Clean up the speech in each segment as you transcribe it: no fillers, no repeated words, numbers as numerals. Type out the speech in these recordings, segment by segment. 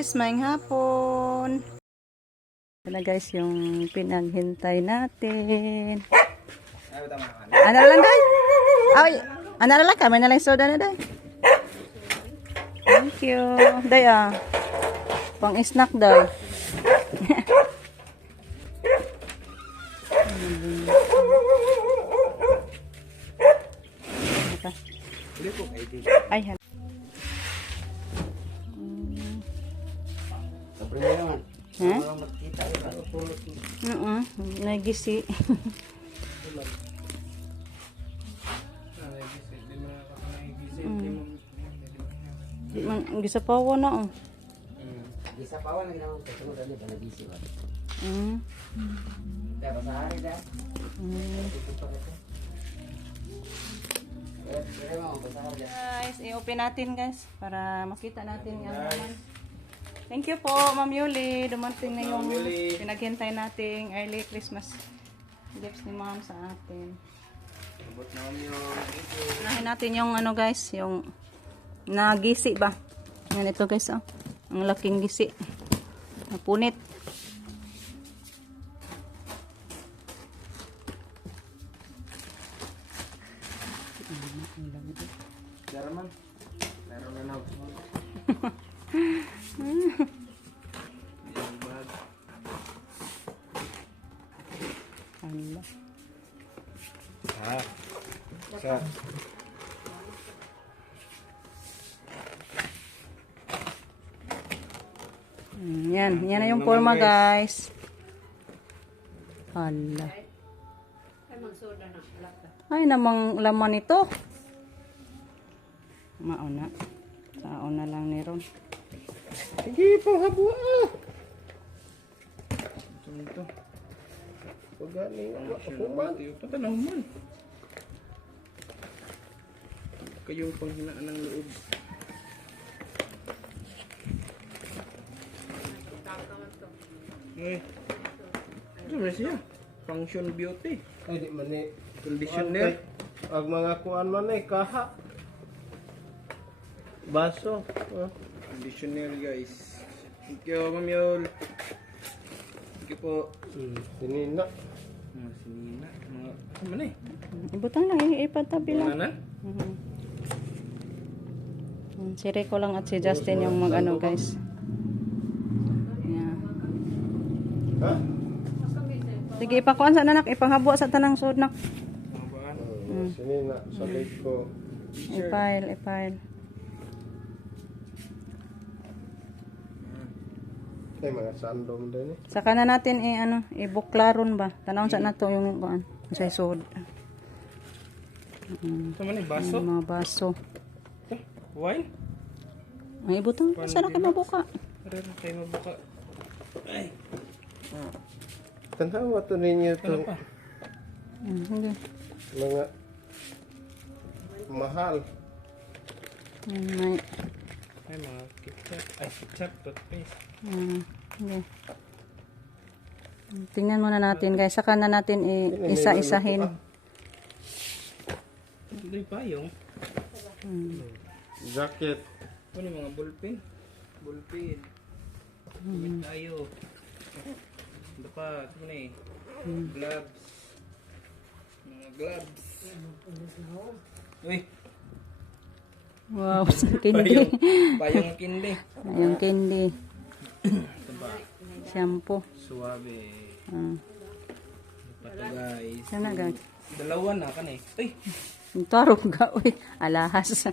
guys, maayong hapon. Ito na guys yung pinaghintay natin. Ano lang day? Ay, ano lang kami na lang soda na day. Thank you. Day pang snack day. Ay, nagisi. Di man gisapawa na Gisapawa na ginawa kasi mo dali nagisi ba. Kaya pasahari da. Guys, i-open natin guys para makita natin yung naman. Thank you po, Ma'am Yuli. Dumating na yung pinaghintay nating early Christmas gifts ni Ma'am sa atin. Unahin natin yung ano guys, yung nagisi ba? Yan ito guys, ang laking gisi. Napunit. Daraman. Meron na ako. Allah. Sa. Yan na yung forma guys. Allah. Ay namang laman ito. Mauna. Sauna lang ni Ron. Sige, panghabua. Ito. Pag galing ako man. Patanaw man. Kayo pang hinaan ng loob. Ay. Ito na siya. Function beauty. Ay, di man eh. Conditioner. Ang mga kuan man eh, kaha. Baso. Conditioner guys. Thank you, Ma'am Yol. Thank you po. Sinina. Mga sinina. Mga... Ano man eh? Ibutang lang, ipatabi lang. Mga na? Si Rico lang at si Justin yung mag-ano guys. Yeah. Ha? Sige, ipakuan sa nanak, ipanghabuan sa tanang sud nak. Mga baan? Sinina. Sa leg ko. Ipile. Ay, mga sandom din eh. Sa kanan natin ibuklaron ba? Tanawon sa nato yung kuan sa sud. Ito man eh, baso. Mga baso. Wine? Ay ibutang sa ka mabuka. Pero tayo mabuka. Ay. Tanawa to ninyo itong Hindi. mga mahal. May Ay, mga ketchup. Ay, ketchup, toothpaste. hindi. Tingnan muna natin guys. Saka na natin isa-isahin. Hindi pa yung. Jacket. Ano yung mga ballpen? Ballpen. Gamit tayo. Ano pa? Ito na eh. Gloves. Mga gloves. Uy. Wow, sa candy. Payong kindi. Yung candy. Ito ba? Shampoo. Suwabe. Ito pa guys. Sana guys. Dalawa na ka na eh. Uy. Yung tarong ka. Uy, alahas.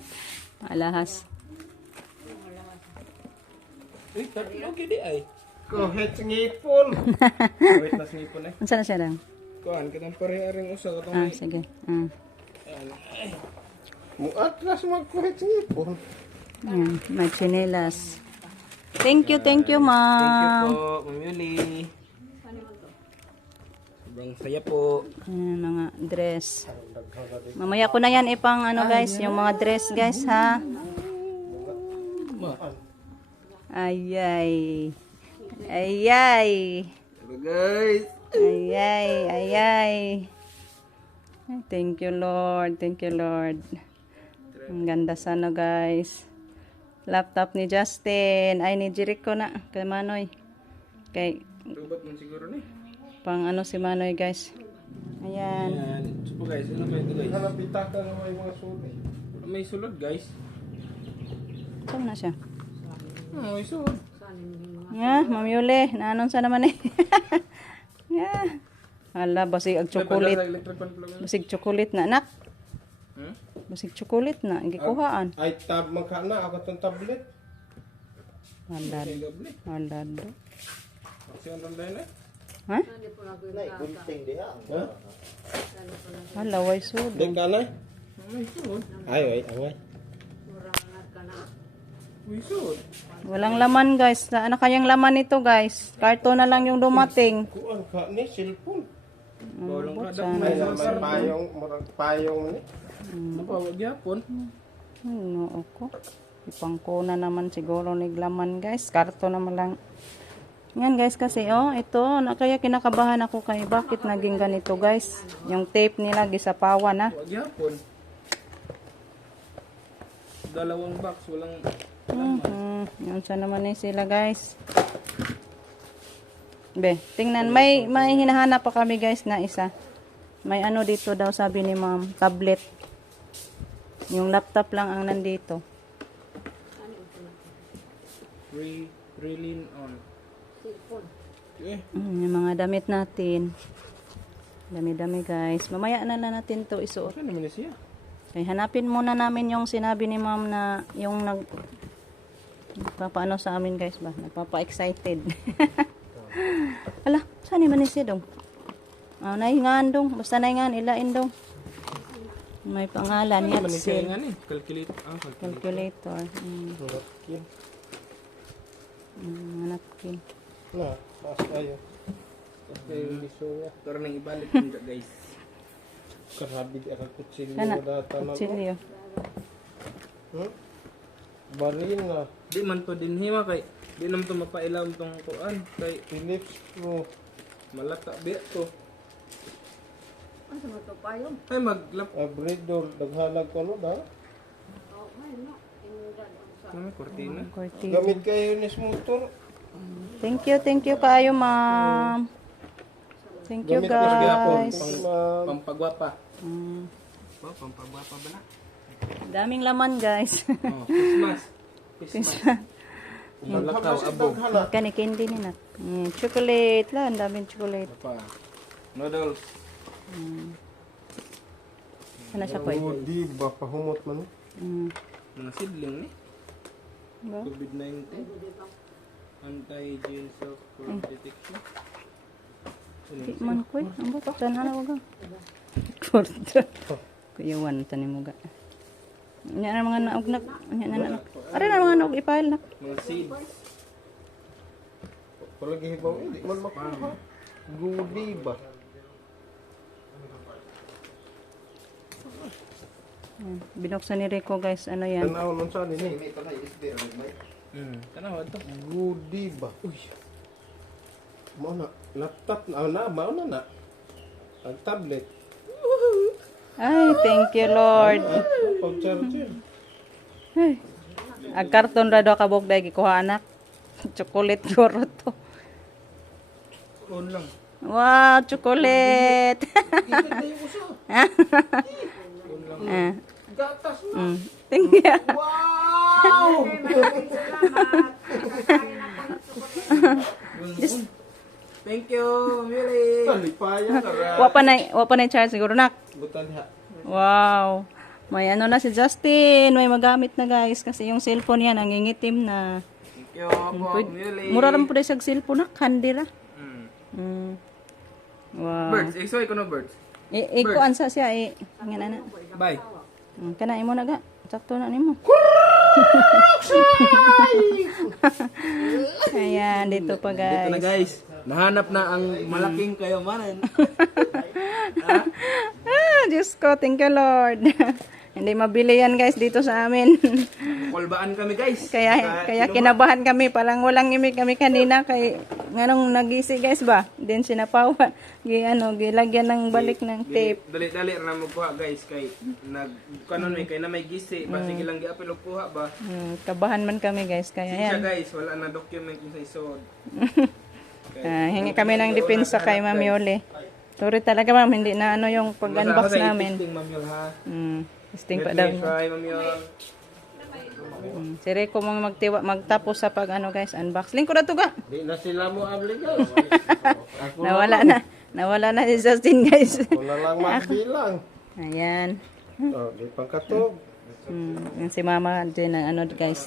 Alahas. Uy, tatlo gini ay. Kohit ngipon. Wait, nas ngipon eh. Saan na siya lang? Kuhan, katang pareharing usa katong Sige. Ay. Muatras magkuhit ngipon. Yan, may chinelas. Thank you, Thank you ma'am. po, Ma'am Yuli. Sobrang saya po. Ayan, mga dress. Mamaya ko na yan ipang guys, yung mga dress guys ha. Ayay. Ayay. Hello guys. Ayay. Thank you Lord. Ang ganda sana guys. Laptop ni Justin. Ay, ni Jericho na. Kay Manoy. Kay, Tubat man siguro ni. pang ano si Manoy, guys. Ayan. Ayan. So guys, ano ba ito guys? Hanapita ka na may mga sulit. May sulod guys. Saan na siya? May sulod. Nga, Ma'am Yuli. Naanon sa naman eh. Nga. Hala, basig ag chocolate. Electric fan plug. Basig chocolate na, anak. Hmm? Basig chocolate na. Gikuhaan. Ay, tab man ka na. Ako itong tablet. Hala, Ay gabli. hala. Kasi ang tanda na. Ha? Ha? Hala, way sud. Dek ka na? May sulod. Ay, angay. May sulod. Walang laman, guys. Ano kayang laman nito, guys? Karton na lang yung dumating. Kuan ka ni, cellphone. Bawalong ka. Sana. Ay, naman payong, murag payong ni. Napawag yapon. No, ako. Ipangkuna naman siguro niglaman, guys. Karton naman lang. Yan, guys, kasi, oh, ito. Kaya kinakabahan ako kay bakit naging ganito, guys. Yung tape nila, gisapawan na. Wag yapon. Dalawang box. Walang... Yan sa naman eh sila, guys. Be, tingnan. May hinahanap pa kami, guys, na isa. May ano dito daw, sabi ni ma'am. Tablet. Yung laptop lang ang nandito. Relin on. Eh, Yung mga damit natin. Dami-dami, guys. Mamaya na natin to isuot. saan naman na siya? Okay, hanapin muna namin yung sinabi ni ma'am na yung nagpapaano sa amin, guys ba? Nagpapa-excited. Ala, saan naman ni siya dong? Naingan dong. Basta naingan, ilain dong. May pangalan, Ano naman ni siya Yatsil. nga ni? Calculate. Calculator. Napkin. Napkin. Na, taas tayo. Okay, liso niya. Pero nang ibalik yun guys. Karabi di akong kutsilyo Kana, na data na. kutsilyo. Balin na. Di man to din hima kay di naman to mapailam tong kuan kay Philips Pro. malata biya to. Ay maglap Abridor. Daghalag ko no da. ano kortina. Corti. Gamit kayo ni motor. Thank you kayo, ma'am. Thank you, Gamit ko sa gapon. guys. Pampagwapa. Mm, Ba pampagwapa ba na? daming laman, guys. Oh, Christmas. Christmas. Malakaw abo. Kani candy ni nak. Chocolate lang, daming chocolate. Pa. Noodles. Ano siya po? Oh, di ba pahumot man? Mga sidling ni Ba? COVID-19. Anti-gene self detection. Di man ko eh. Ang batok dan hana wag. Korda. Kuyawan tanim mo ga. Nya na mga naog nak. Nya na. Are na mga naog ipail nak. Mga seeds. Palagi hibaw di man makuha. Gudi ba? Binuksan ni Rico, guys. Ano yan? Tanaw nun sa ni. Tanaw to. Gudi ba? Uy. Mo na laptop na mao na. Ang tablet. Ay, thank you, Lord. Pag charger. Ay. Ag karton ra daw kabog dai gikuha anak. Chocolate goro to. On lang. Wow, chocolate. Ah. Gatas na. Thank you. Wow! Thank you, Mili. Talipaya ka ra. Wa pa na charge siguro nak. Butan ha. Wow. May ano na si Justin, may magamit na, guys, kasi yung cellphone niya nangingitim na. Thank you po, Mili. Mura ram pud sa cellphone nak, handi ra. Mm. Wow. Birds. Iso ko no birds. Iko ansa siya ngana na. Bye. Kana imo na ga. Sakto na nimo. Ayan, dito pa, Ito na guys. guys. Nahanap na ang malaking kayamanan. Diyos ko, thank you, Lord. Hindi mabili yan guys dito sa amin. Kulbaan kami guys. kaya kinabahan kami. Palang walang imik kami kanina. Kay nganong nagisi guys ba? Then sinapawan. Gilagyan ng balik ng tape. Dali-dali na magkuha guys. Kay kanon kay na may gisi. Sige lang giapil og kuha ba. Kabahan man kami guys. Kaya Siya yan. guys, wala na document yung sa isod. Hingi kami ng depensa kay Ma'am Yoli. Sorry talaga ma'am. Hindi na yung pag-unbox namin. Testing, Ma'am Yol, ha? Testing pa daw. Try, Ma'am Yol. Si Rico mong magtapos sa pag guys, unbox. Link ko na to ga. Di na sila mo obligaw. Ako Nawala na si Justin guys. Ako na lang magbilang. Ayan. Oh, di pangkatog. Yan si mama din ang guys.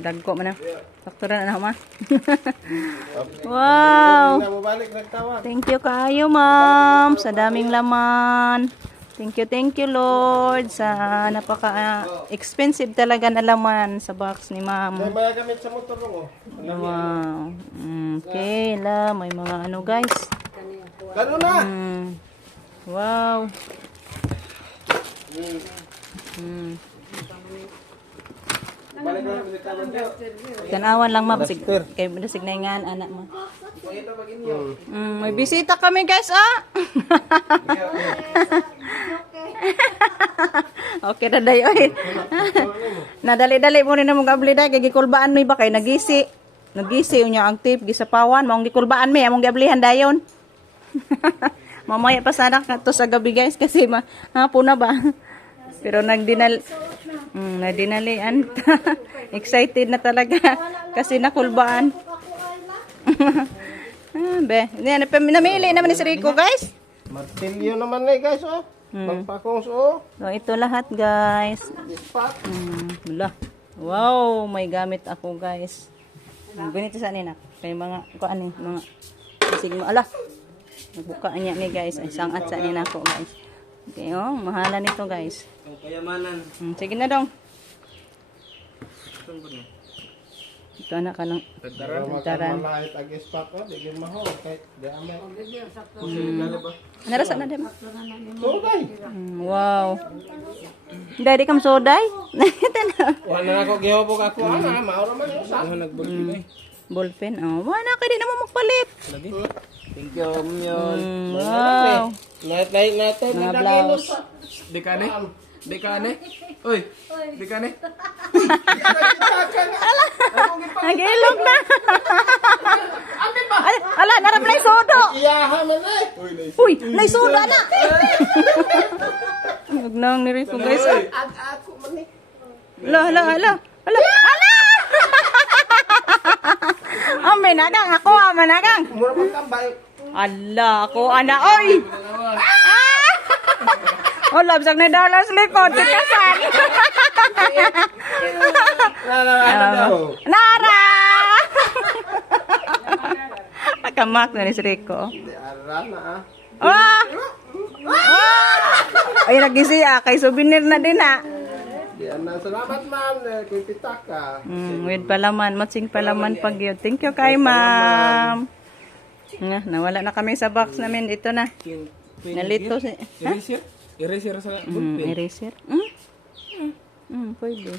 Dagko man na. Faktura na ma. Wow. Hindi na mo balik nagtawag. Thank you kayo ma'am sa daming laman. Thank you Lord sa napaka-expensive talaga na laman sa box ni ma'am. May mga gamit sa motor mo. Wow. Okay la, may mga guys. Gano na? Wow. Balik na sa tawag niyo. Tanawan lang ma'am kay bisig na nga anak mo. Ito pag inyo. May bisita kami guys Okay na day oy. Nadali-dali mo rin na mong abli day kay gikulbaan mi ba kay nagisi. Nagisi unya ang tip gisapawan mong gikulbaan mi among giablihan dayon. Mamaya pa sana to sa gabi guys kasi hapon na ba. Pero nadinalian. Excited na talaga kasi nakulbaan. Namili naman ni si Rico guys. Martilyo naman guys oh. Pagpakong so. So ito lahat guys. Ispat. Wow, may gamit ako guys. Ganito sa nina. Kay mga mga sigma ala. Nagbuka niya ni guys. Ay sangat sa nina ko guys. Okay, mahala nito guys. Ang kayamanan. Sige na dong. Ito na ka ng Tagtaran. Malahit ag ispat oh. Di gyud mahal kay di amo. Narasa na dem. Suday. Wow. Dari kam soday. Wala na ako gihubog ako ana, mao ra man yung sa. Ano nagbulpin Ballpen. Wala ka di na mo magpalit. Lagi. Thank you, Ma'am Yol. Wow. Night nato Mga blouse. Di ka ne? Di ka ne? Uy, di ka ne? Nag-ilog na. Ala, naraplay sodo. Iyaha man ay. Uy, nay soda na. Huwag nang nirito guys. Ako man ni. Ala. May nagang. Ako managang. Mura man tambay. Ala, ako ana. Oy! Labsag na dollars likod. Tikasan. Nara! Nakamak na ni si Rico. Ara na Ay, nagisi kay souvenir na din Di ana salamat man kay pitaka. With palaman, matching palaman pag yun. Thank you kay ma'am. Nawala na kami sa box namin. Ito na. Nalito si... Eraser? Eraser sa bulpin. Eraser? Pwede.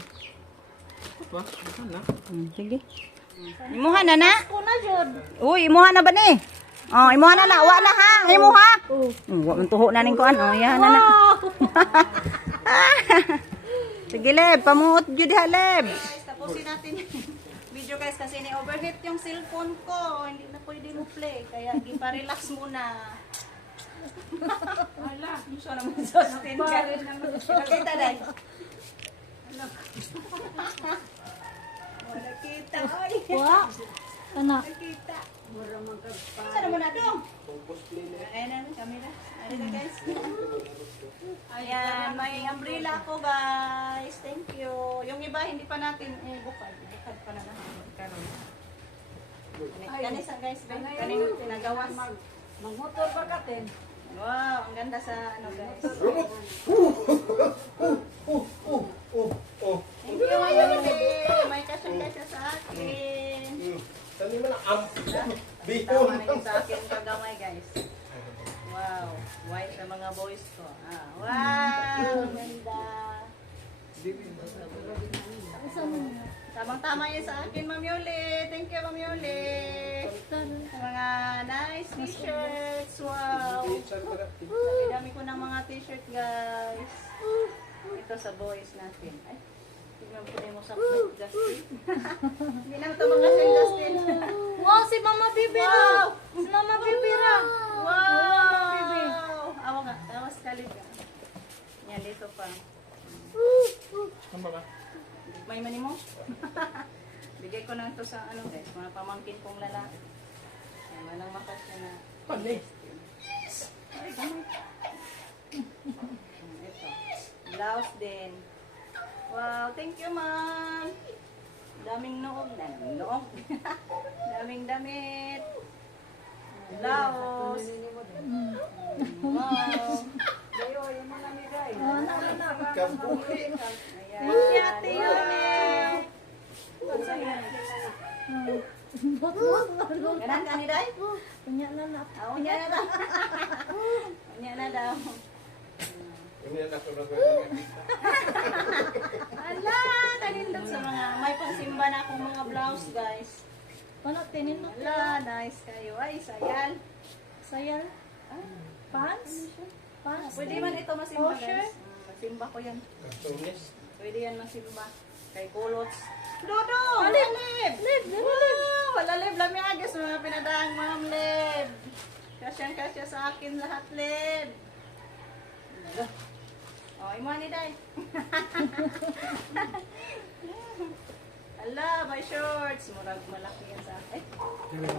Pa? Ano? Sige. Imuha na na? Uy, imuha na ba ni? Imuha na na. Wa na ha? Imuha? Wa man tuho na ning kuan. Yan na na. Sige, Leb. Pamuot jud ha, Leb. Tapusin natin yung video guys kasi ni-overheat yung cellphone ko. Hindi na pwede mo play. Kaya ipa-relax muna. Wala. Gusto naman sa skin care. Nakita dahil. Nakita. Wow. Anak. Nakita. Saan naman na dong? Ayan na, camera. Ayan na guys. Ayan, may umbrella ako guys. Thank you. Yung iba hindi pa natin bukad. Bukad pa na lang. Kanisa guys. Kanina tinagawas. Magmotor pa katin. Wow, ang ganda sa guys. Thank you, Mayuli. May kasya sa akin. Tani man ang Tama na yun sa akin kagamay guys. Wow, white sa mga boys ko. Wow! Ganda! Tamang-tama yan sa akin, Ma'am Yoli. Thank you, Ma'am Yoli. Sa mga nice t-shirts. Wow! Dami ko ng mga t-shirt, guys. Ito sa boys natin. Ay, tignan po mo sa Justin. Hindi na ito mga Justin. Wow, si Mama Bibira. Wow! Si Mama Bibira. Wow! Awas kalit ka. Yan, dito pa. Ano ba? May mani mo? Bigay ko na ito sa ano guys, mga pamangkin kong lalaki. Yan, walang makas na. Panay. Ay, gamay. Ito. Blouse din. Wow, thank you, ma'am. Daming noog. Noog. Daming damit. Blouse. Wow. Kabuhi. Ayan. Thank you, Ate Yoli. Ganan ka ni Day? Punya na na. Unya na daw. Unya na daw. Ini anak ko na ko. Ala, nalindot sa mga may pangsimba na akong mga blouse, guys. Ano, tinin mo? Ala, nice kayo. Ay, sayal. Sayal. Pants? Pants? Pwede man ito masimba, Oh, sure. guys. Masimba ko yan. Tunis. Pwede yan masimba. Kay kulots. Dodo! Lib! Lib! Wow! Wala lib. Lami agis mga pinadaang ma'am lib. Kasyang-kasya sa akin lahat lib. Oh, imo ni Day. Ala, by shorts. Murag malaki yan sa akin.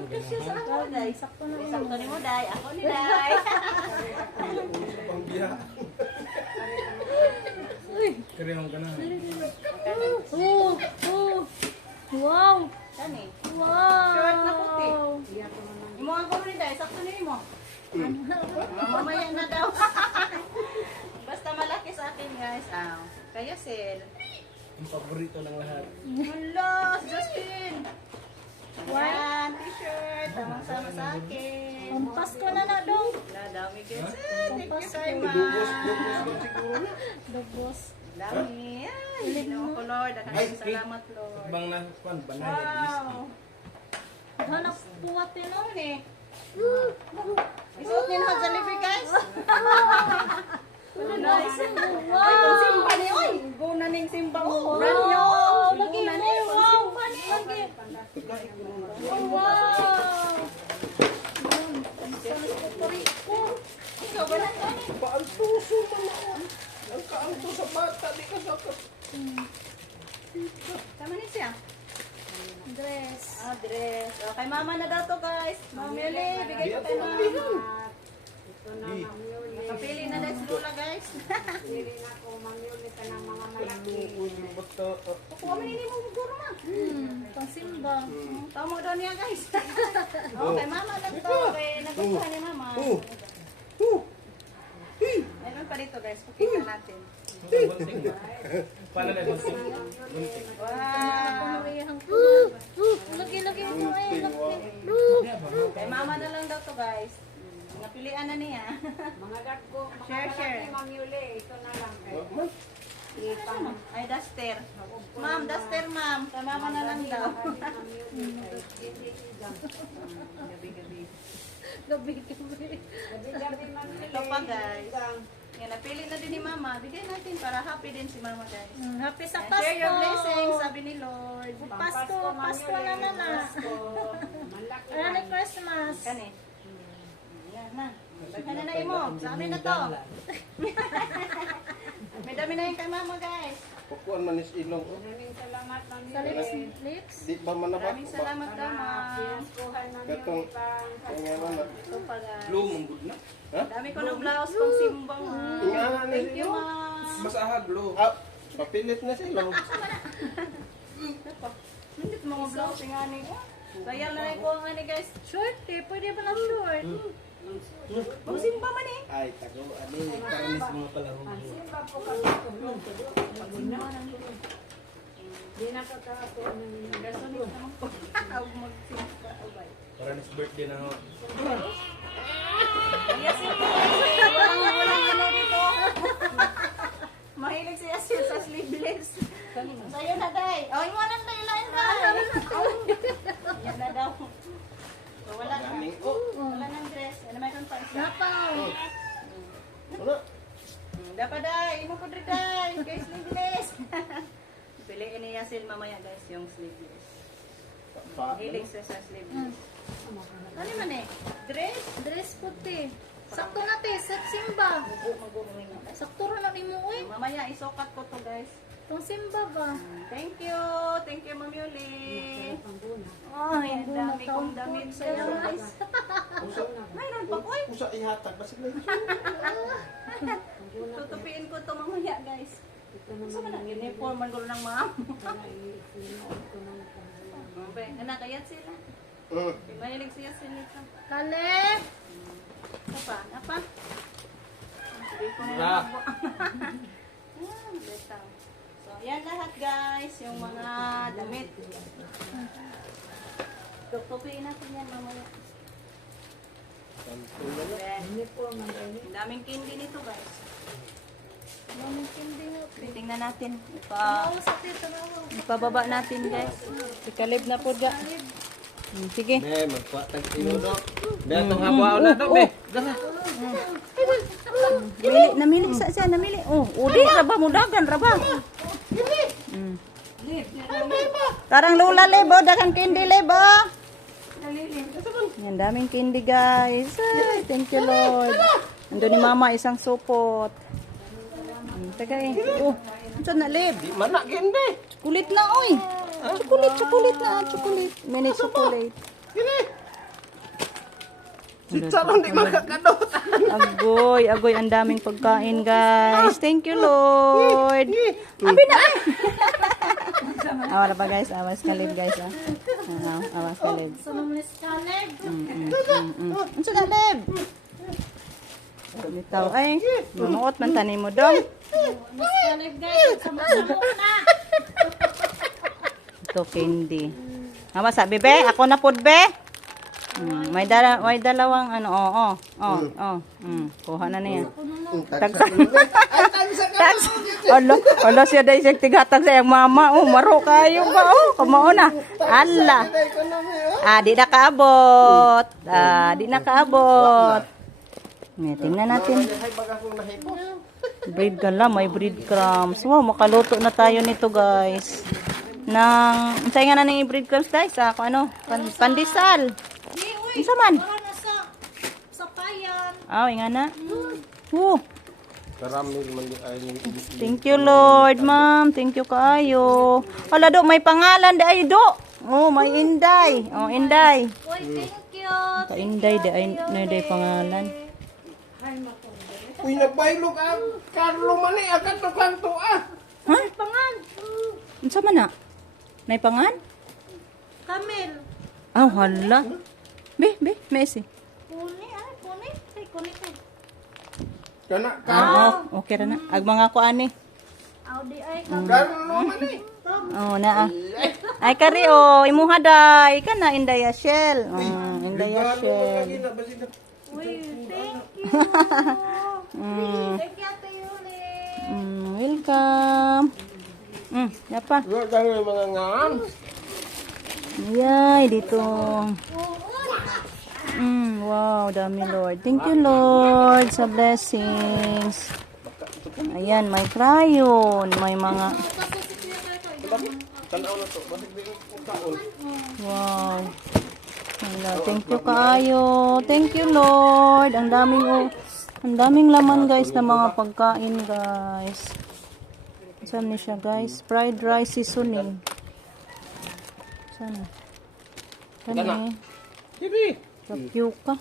Kasi sa ako, Day. Sakto na yun. Sakto ni mo, Day. Ako ni Day. Pangbiya. Uy! Karehong ka na. Oh! Oh! Wow! Kani. Wow! Short na puti. Imo ang ko ni Day. Sakto ni mo. Mamaya na daw. Basta malaki sa akin, guys. Kaya sale. Ang paborito ng lahat. Hello, Justin. Ayan, t-shirt. Tamang-sama sa akin. Pampas ko na na daw. Wala, dami guys. Thank you Pampas kay ko. Dubos ma'am. lang siguro na. Dubos. Dami. Ay, ginawa ko, Lord. Daghang salamat, Lord. Bang na, kwan, banay. Wow. Hanap puwat yun. Ano ni? Isuot niyo na Jollibee, guys. Nice. Wow. Ay, kung simba ni, oy. Guna ning simba. Oh, brand new. Wow. Lagi Guna ni, mo. kung Wow. simba ni. Lagi. Oh, Wow. Ikaw ba lang, Tony? Paantuso man ako. Ang kaanto sa bata, di ka sakot. Tama ni siya. Dress. Dress. Okay, mama na daw to, guys. Ma'am Yuli, bigay ko kay mama. Nakapili na dahil Lola, guys. Bata. Kuha mo nini mo siguro, ma. Pangsimba. Tamo daw niya, guys. Okay, mama na to. Okay, nagustuhan ni mama. Meron pa dito, guys. Pakita natin. Paano na bunting? Wow. Lagi-lagi ito ay. Kay mama na lang daw to, guys. Napilian na niya. Share. Ma'am Yuli, ito na lang. Ay, duster. Ma'am, duster, ma'am. Kay mama na lang daw. Gabi-gabi. Gabi-gabi. Ito pa, guys. Yan, napili na din ni mama. Bigay natin para happy din si mama, guys. Happy sa And Pasko. share your blessings, sabi ni Lord. Pasko na na na. Merry Christmas. Kani. Yan na. Baghan na na imo. Sa amin na to. May dami na yung kay mama, guys. Pakuan man is ilong. Maraming salamat, Ma'am Sa Yuli. lips. Di ba man na ba? Maraming salamat daw, ma'am. Kuhan, Ma'am Katong, Yuli, pang kaya nga na. Ito pa, guys. Blue, manggod na. Dami ko ng blouse pang simbang, ma'am. Ingana na Thank you, sila. ma'am. Masaha, blue. Ah, papilit na sila. Ito. Hindi ko mga blouse nga ni. Sayang na rin ko nga ni, guys. Short eh. Pwede ba na short? Pang simba man eh. Ay, tago. Ani, Karanis mga palaro. simba po kami. Di nakakatuwa na ninyo. Gasoline naman po. Huwag magsimba. Oh, bye. Karanis birthday na ako. Yasin, walang ano dito. Mahilig si Yasin sa sleeveless. Sa'yo na, Day. O, iwanan tayo lain, Day. Yan na daw. So, wala na. Wala ng dress. Ano mayroon pa isa? Napaw. Wala. Dapat, Day. Imo ko rin, Day. Kay sleeveless. Piliin ni Yasin mamaya, guys, yung sleeveless. Hilig siya sa sleeveless. Ano man eh? Dress? Dress puti. Sakto na te, sa simba. Sakto rin na mo eh. Mamaya isukat ko to, guys. Itong simba ba? Thank you. Thank you, Ma'am Yuli. Oh, ang dami kong damit sa'yo, guys. Mayroon pa ko eh. Usa ihatag kasi na. Tutupiin ko to mamaya, guys. Saan na? Uniform man gulo ng ma'am. Anak, kayat sila. Mahilig siya sila. Kale. Apa? Sige ko na Ah. lang po. Betaw. So, yan lahat, guys. Yung mga damit. Tutupiin natin yan mamaya. Uniform ang ganyan. Ang daming candy nito, guys. Mamang hindi na. Tingnan natin. Oo, sa tito na ako. Ipababa natin, guys. Ikalib na po dyan. Sige. Be, magpatag tinudo. Be, itong hawa na to, be. Namili sa siya, namili. Oh, udi, raba mo dagan, raba. Karang lula lebo, dagan candy lebo. Yan, daming candy, guys. Ay, thank you, Lord. Ando ni Mama, isang supot. Taga eh. Oh, saan na, lib? Di man na, gindi. Chocolate na, oy. Chocolate na, chocolate. Mini chocolate. Gini. Si Charon di makakadot. Agoy, ang daming pagkain, guys. Thank you, Lord. Abi na. Awala pa, guys. Awas kalib, guys. Awas kalib. Sa naman is kaleg. Ano sa kalib? Bitaw. Ay, mamuot man tanin mo dong. Mas kaleg guys. Sama-sama na. Ito, candy. Ama sabi, be? Ako na pod, be? May dalawang ano, kuha na niya. Tagsa. Tagsa. Alo siya dahil siya tigatag sa iyang mama. Oh, maro kayo ba? Oh, kumao na. Ala. Di na kaabot. Di na kaabot. Tingnan natin. Bread gala, may breadcrumbs. Wow, makaluto na tayo nito, guys. Unsay nga na ng breadcrumbs, guys? Ako ano? Pandesal. Isa man. Para na sa payan. Nga na. Woo. Karamil man di ay ni. Thank you, Lord, ma'am. Thank you kaayo. Hala, do, may pangalan di ay do. Oh, may Inday. Oh, Inday. Uy, thank you. Ka-Inday di ay na pangalan. Uy, nagbaylo ka. Carlo man eh, agad to kanto ah. Ha? Pangan. Unsa man na? Nay pangan? Kamil. Hala. Messi. Puni, ay, puni. Ay, puni ka. Kana Okay ra na. Ag mga kuani. Audi ay Carlo man eh. Oh, naa. Ay kari imuha day kana Inday Shell. Inday Shell. Lagi na basi na. Uy, thank you. Thank you, Ate Yuli. Welcome. Yapa. Wa dang mga ngam. Yay, dito. Wow, dami, Lord. Thank you, Lord, sa blessings. Ayan, may crayon. May mga... Tanaw na to, basi di ko kaon. Wow. Wala, thank you kaayo. Thank you, Lord. Ang daming laman, guys, na mga pagkain, guys. Saan ni siya, guys? Fried rice seasoning. Saan? Kani. Sige. Tapioca.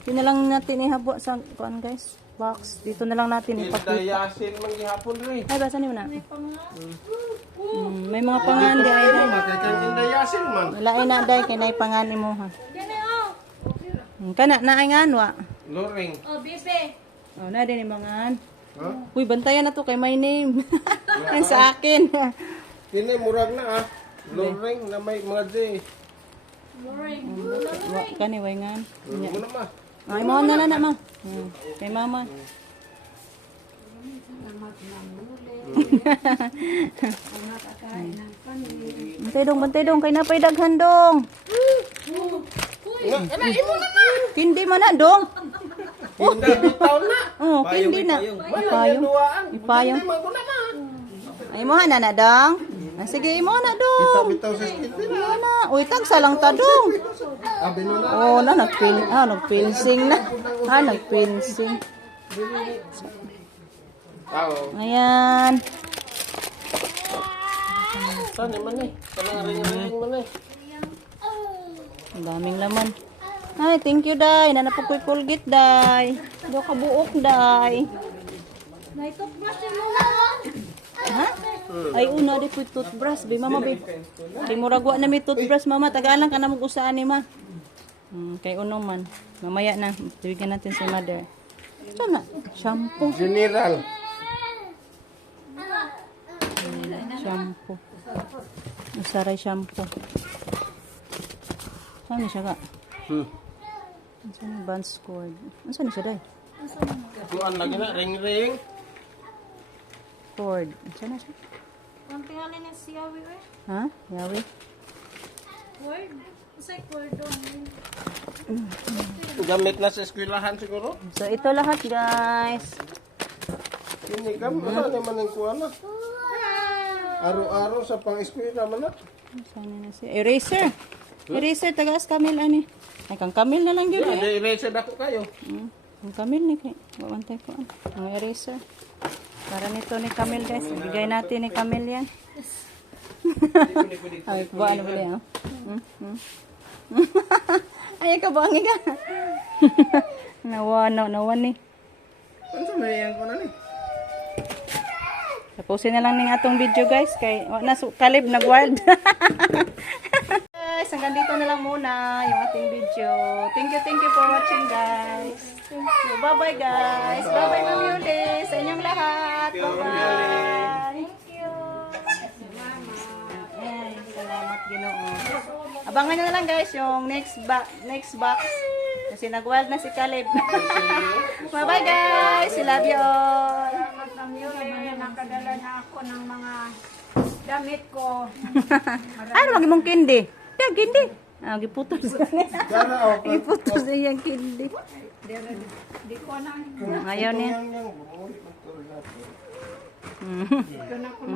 Ito na lang natin ihabo sa kuan, guys. Box. Dito na lang natin ipakita. Dayasin man gihapon ri. Ay, basa niyo na. May mga pangan di ay day. Kay dayasin man. Wala ay na day kay nay pangani mo ha. Yan oh. Kana na ay nganwa. Loring. Oh, bebe. Oh, na din mangan. Ha? Uy, bantayan na to kay my name. Yan sa akin. Kini murag na ah. Loring na may mga J. Kani way ngan. Mo na ma. Ay, mo na na, ma. Kay mama. Salamat na muli. Nakakain ng panin. Bantay dong, kay napay daghan dong. Kindi man na dong. Hindi, bitaw na. Oh, kindi na. Ipayong. Ipayong. Ay mo na dong. Ah, sige, imo na dong. Bitaw sa skiti na. Imo na. Uy, tagsa lang ta dong. Abi no na. Oh, na nagpinsing na. Nagpinsing. Tao. Ayan. Saan man eh? Kanang ring-ring man eh. Ang daming laman. Ay, thank you, Day. Nanapoy Colgate, Day. Do ka buok, Day. May toothbrush din mo na. Ha? Ay, una, di po toothbrush. Bi, mama, bi. Di mo ragwa na may toothbrush, mama. Tagalan ka na mag-usaan ni, ma. Kay uno man. Mamaya na. Tibigyan natin si mother. Ito na. Shampoo. General. Shampoo. Usaray shampoo. Saan ni siya ka? Saan ni Vans cord? Saan ni siya, Day? Kuan lagi na ring-ring. Cord. Saan na siya? Ang tingalin niya si Yawi, eh. Ha? Yawi? Word? Isa'y cordon. Gamit na sa eskwelahan siguro. So, ito lahat, guys. Hindi ka, wala naman ang kuan na. Araw-araw sa pang-eskwela man na. Saan na siya? Eraser. Eraser, tagas Camille, ani. Ay, kang Camille na lang yun, eh. Hindi, erased ako kayo. Ang Camille ni kay. Wawantay ko, ang eraser. Para nito ni Camille, guys. Ibigay natin ni Camille yan. Ay, ba, ano ba yan? Ay, kabangi ka. Nawan ni. Ano sa mayan ko na ni? Tapusin na lang ning atong video, guys. Kay, na, kalib, nag-wild. Guys, hanggang dito na lang muna yung ating video. Thank you for watching, guys. Thank you. Bye-bye, guys. Bye-bye, Ma'am Yuli. Sa inyong lahat. Bye-bye. Thank you. Ay, salamat, Ginoo. Abangan nyo na lang, guys, yung next box. Kasi nag-wild na si Caleb. Bye-bye, guys. I love you all. Salamat na muli. Nakadala na ako ng mga damit ko. Ano, mag-imong kindi? Yan, kindi. Ah, giputos. Dara o. Giputos na yung kindi. Di ko na. Ayaw niya.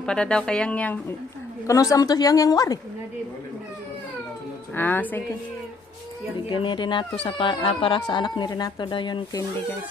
Para daw kay Yang Yang. Kuno sa mo to si Yang Yang mo ari? Ah, sige. Bigyan ni Renato sa para sa anak ni Renato daw yung candy, guys.